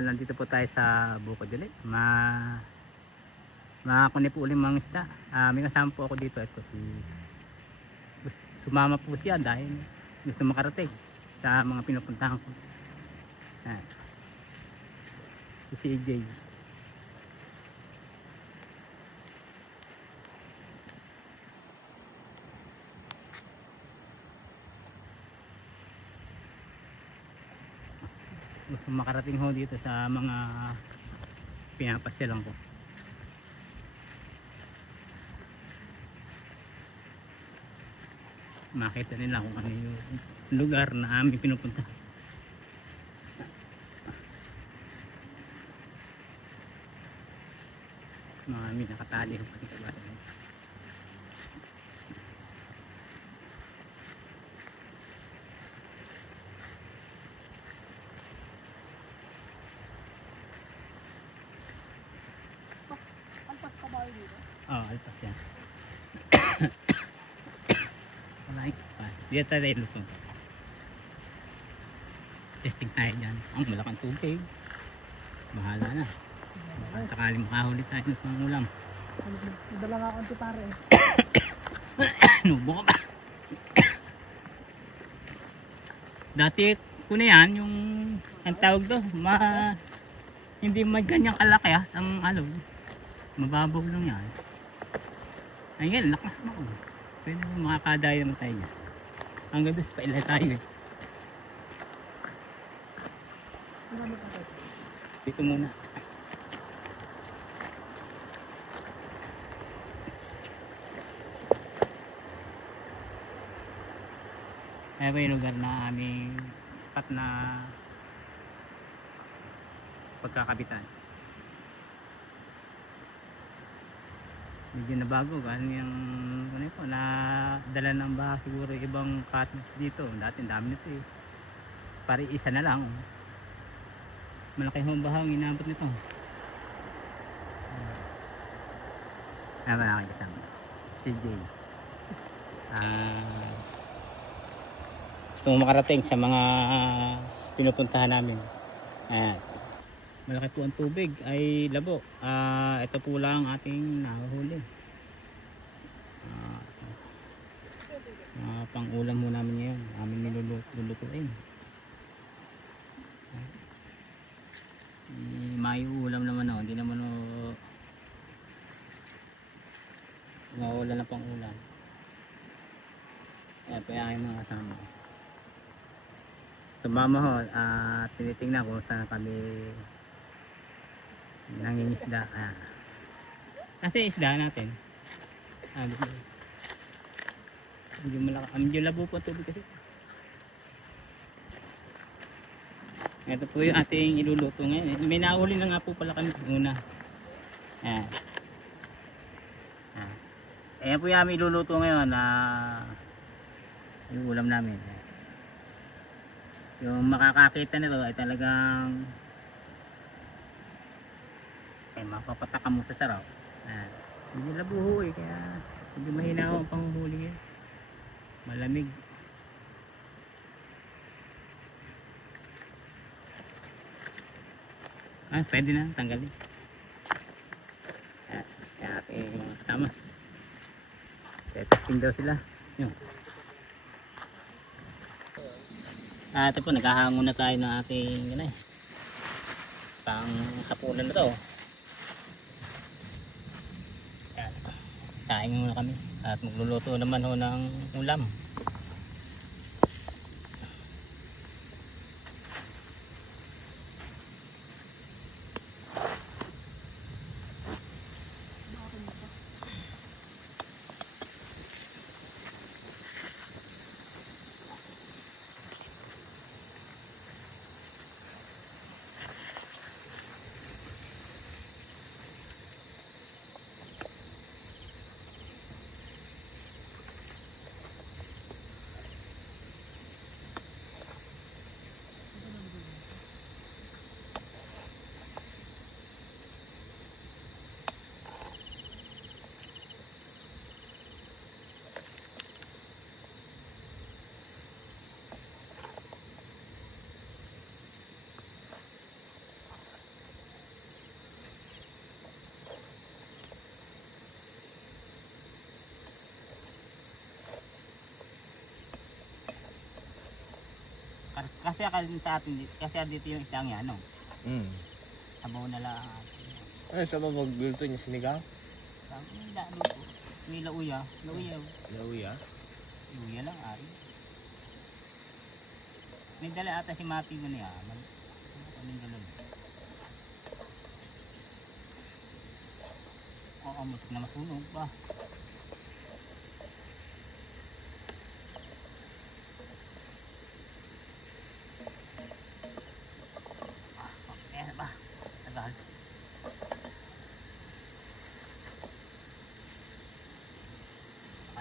Nandito po tayo sa bukid ulit. Makakunip po ulit mga isda. May kasama po ako dito. Ito si sumama po siya dahil gusto makarating sa mga pinupuntahan ko. Si CJ. Gusto makarating ho dito sa mga pinapasyalan ko. Makita nila kung ano yung lugar na aming pinupunta. Mga aming nakatali ho pati kabata. Alpas ka ba dito? Oo, alpas yan. Dito tayo lusong. Testing tayo dyan. Ang malakang tubig. Bahala na. Sakaling makahuli tayo ng pangulam. Dala nga konti pare. Nubo ka ba? Dati ko na yan, yung ang tawag do, hindi man ganyang kalaki ang ano, mababaw lang yan. Ayun, lakas mo ko. Pwede mo makakadaya naman tayo niya. Hanggang doon pa ilan tayo eh. Dito muna. Kaya ba yung lugar na aming spot na pagkakabitan. Medyo nabago kasi yung ano po, na dala ng baha siguro ibang cottage dito. Dati dami nito eh. Pare isa na lang. Malaki hong baha ang inabot nito. Malaki kasama. CJ. Gusto mo makarating sa mga pinupuntahan namin. Ayan. Malaki po ang tubig ay labo. Ito po lang ating nahuhuli. Pang ulam mo namin ngayon. Aming nilulutuin. May ulam naman o. Hindi naman o mawala na pang ulam. Ayan po yung mga kasama. Sumama ho. Tinitingnan ko saan kami nangingisda. Kasi isda natin medyo labo po tubig kasi. Ito po yung ating iluluto ngayon. May nahuli na nga po pala kami una. Ayan po yung aming iluluto ngayon na yung ulam namin. Yung makakakita nito ay talagang mapapataka mo sa sarap. Hindi labuho eh, kaya hindi mahina ako ang panghuli eh. Malamig. Pwede na tanggalin. Kaya ating mga kasama. Testing daw sila. Yun. Ito po, naghahangon na tayo ng ating pang hapunan na to. Saing muna kami at magluluto naman ho ng ulam. Kasi akala sa atin, kasi dito yung isang yan, no? Sabaw na lang. Ano sa magluluto niya sinigang? May lauya. Lauya. Lauya. Lauya lang, ari. May dala ata si Mati mo niya. Anong dala? Oo, mutik na masunog ba? Okay na ba? Tagal.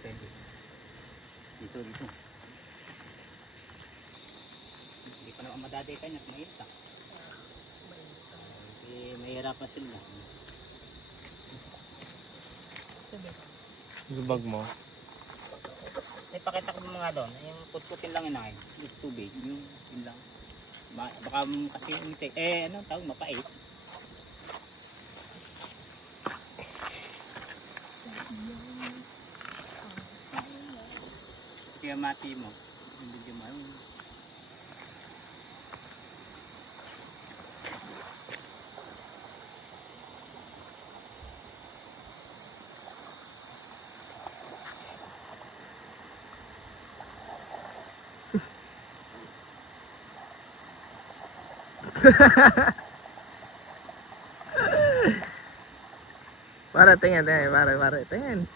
Pwede. Dito. Hindi pa naman madadaykan niya. Mainit ah. Mahirapan sila. Yung bag mo. Ipakita ko mga doon. Yung putputin lang yun ay. Yung tubig. Yung yun lang. Baka kasi ano tawag mapait. Kaya mati mo. Hindi mo. Para tingin, para tingin.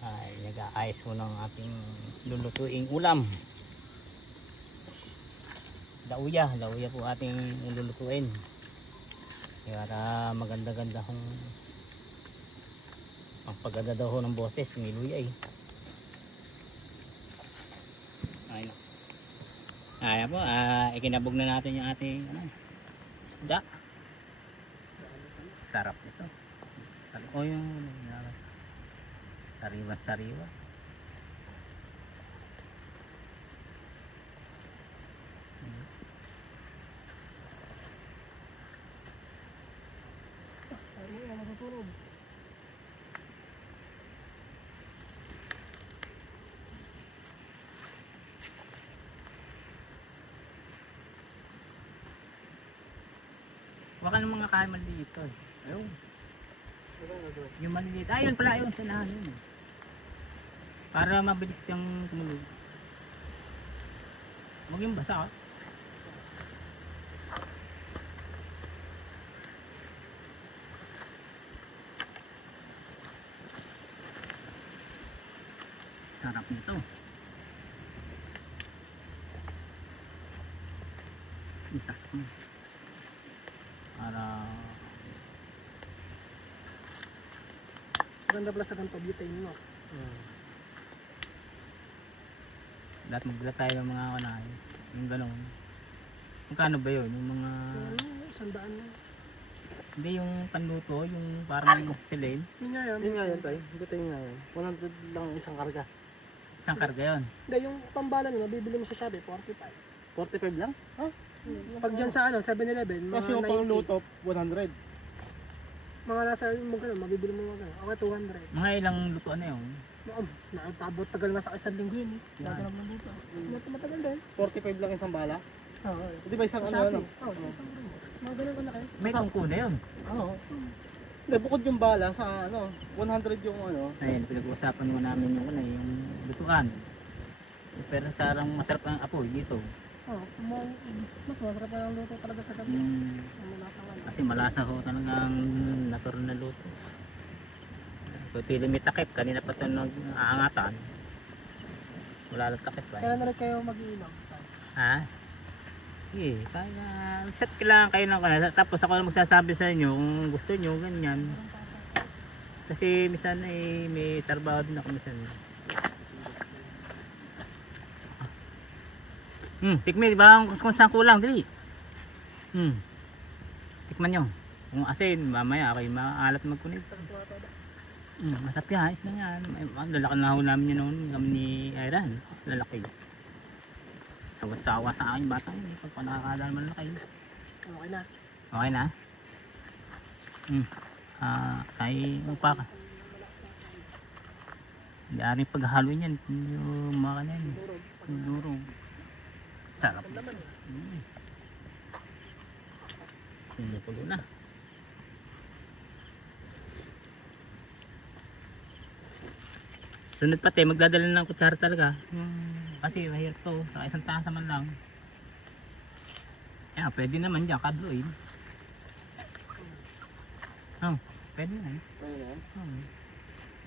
Ay, nag-aayos mo ng ating lulutuing ulam. Lauya po ating lulutuin. Para maganda-ganda kung ang paganda daw ho ng boses ni Luya eh. Ayun. Ayan po, ikinabog na natin yung ating isda. Sarap nito. O yung sariwa. Ano yan, masusunod. Baka ng mga kain maliit to. Ayun. Yung maliit. Ayun pala yun. Sanahan yun. Para mabilis yung tumulog. Huwag yung basa. Sarap nito. Isa. Para Ganda pala sa ganito, butane mo. lahat magdala tayo ng mga kanay. Yung gano'n. Magkano ba yun? Yung mga... Sandaan mo. Hindi yung panluto, yung parang silane. Yun nga yan. Yun nga yan, tay. Butane nga yan. 100 lang isang karga. Isang karga yun. Hindi, yung pambalan mo, bibili mo sa Shopee, 45. 45 lang? Pag dyan sa 7-Eleven, mga Kasi yung 90. pang luto, 100. Mga nasa mo gano'n, mabibili mo mga gano'n. Ako 200. Mga ilang lutuan na yun. Nakabot tagal na sa isang linggo yun eh. Gaganap lang dito. Matagal din. 45 lang isang bala. Oo. Di ba isang ano Shopee. lang? Oo, sa isang linggo. Mga ganun ko na kayo. May tungko na yun. Oo. Hindi, bukod yung bala sa ano, 100 yung ano. Ayun, pinag-uusapan mo namin yung yung lutuan. Pero sarang masarap ang apoy dito. Oo. Mas masarap na ang luto talaga sa gabi. Ang malasang ano. Kasi malasa ho talagang natural na luto. So, pili may takip. Kanina pa ito nag-aangatan. Wala lang takip ba? Kailan na rin kayo mag-iinom? Ha? Eh, kaya set ka lang kayo ng kanila. Tapos ako lang magsasabi sa inyo kung gusto nyo, ganyan. Kasi minsan may trabaho din ako minsan. Tikman, di ba? Kung saan kulang, dali. Tikman nyo. Kung asin, mamaya kayo maalat magkunit. Masarap yan, ayos na yan. Lalaki na ho namin yun noon, kami ni Iran. Lalaki. Sawat-sawa sa akin batang yun. Pag panakakala naman laki. Okay na. Okay na? Kay upa ka. Hindi rin paghalo niyan. Yung mga kanyan. Durog. Sarap. Pulupulo na. Sunod pati, magdadala ng kutsara talaga. Kasi mahirap to. Sa isang tasa man lang. Pwede naman dyan, kadloin. Pwede na.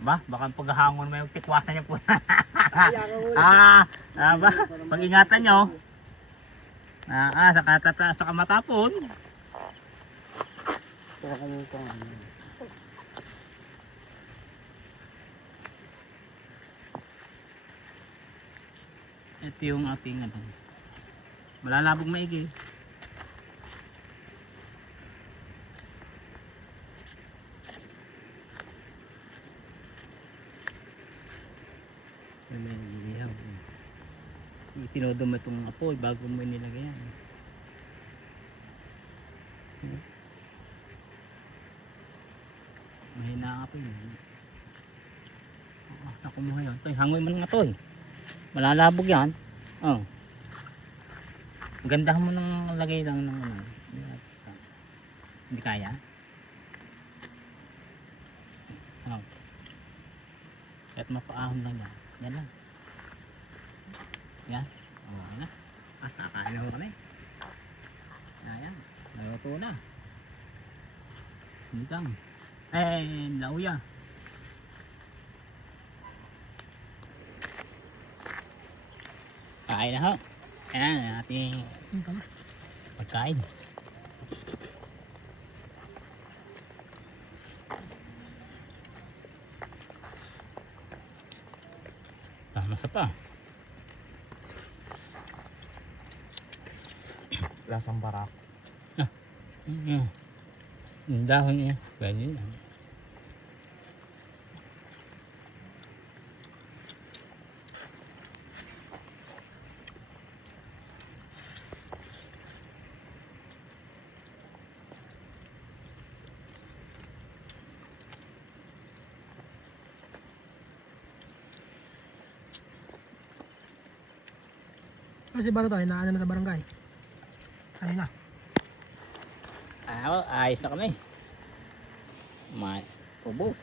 Ba, baka paghahangon mo yung tikwasan niya po. Ba, pag-ingatan nyo. Saka matapon. Kaya kami itong Ito yung ating ano. Malalabog maigi. May lihaw. Itinodo mo itong apoy bago mo nilagay yan. Mahina ang apoy. Nakumuha yun. Hangoy mo ng apoy. Malalabog yan. Gandahan mo ng lagay lang ng ano. Hindi kaya. Kahit mapaahon lang yan. Yan lang. Yan. Okay na. Kakain na kami. Ayan. Naluto na. Sinigang. Lauya. Kain na ho. Ayan, ating pagkain. Tama sa pa. Lasang barak. Yung dahon niya. Pwede yan. Kasi baro tayo, naano na sa barangay. Kanina. Ayos na kami. Ubos.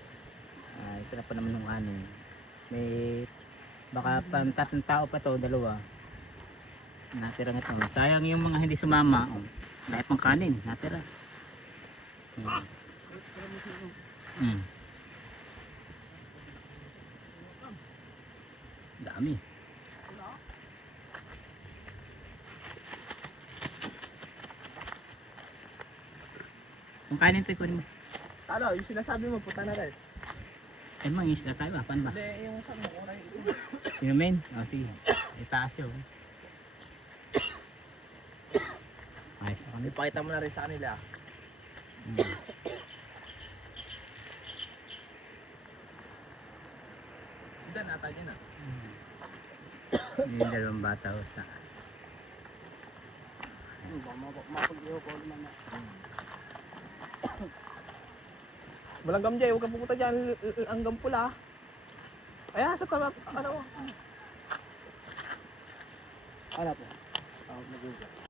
Ito na pa naman ng ano. May baka tatlong tao pa to, dalawa. Natira nga ito. Sayang yung mga hindi sumama. Dahil pang kanin, natira. Dami. Kung kanin ito, ikunin mo. Ano, yung sinasabi mo, puta na rin. Mga isla tayo ba? Paano ba? Hindi, yung sa mo, kuray ito. Yung main? Sige. Itaas yun. Ayos na kami. Ipakita mo na rin sa kanila. Ilan nata dyan ah. Yung dalawang bata ho sa... Walang gamjay, huwag kang pupunta dyan. Ang gampula. Ayan, sa tama. Ano? Ano po? Tawag na Google.